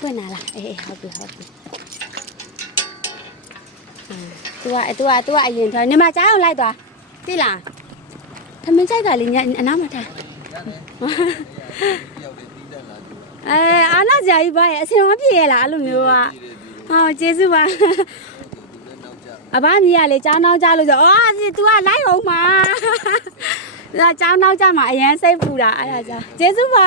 ဖွင့်လာလားအေးဟုတ်ပြီသူကအရင်ထားနေမှာကြားအောင်လိုက်သွားသိလားသမင်းကြိုက်ကလေးညအနားမှာထားအားနာကြကြီးပါရဲ့အစင်မပြေရလားအဲ့လိုမျိုးကဟောကျေးဇူးပါအဘမြည်ရလေကျောင်းနောက်ကြလို့ဆိုအော်ဒီ तू ကလိုက်အောင်မှာဒါကျောင်းနောက်ကြမှာအရန်စိတ်ပူတာအဲ့ဒါကြာကျေးဇူးပါ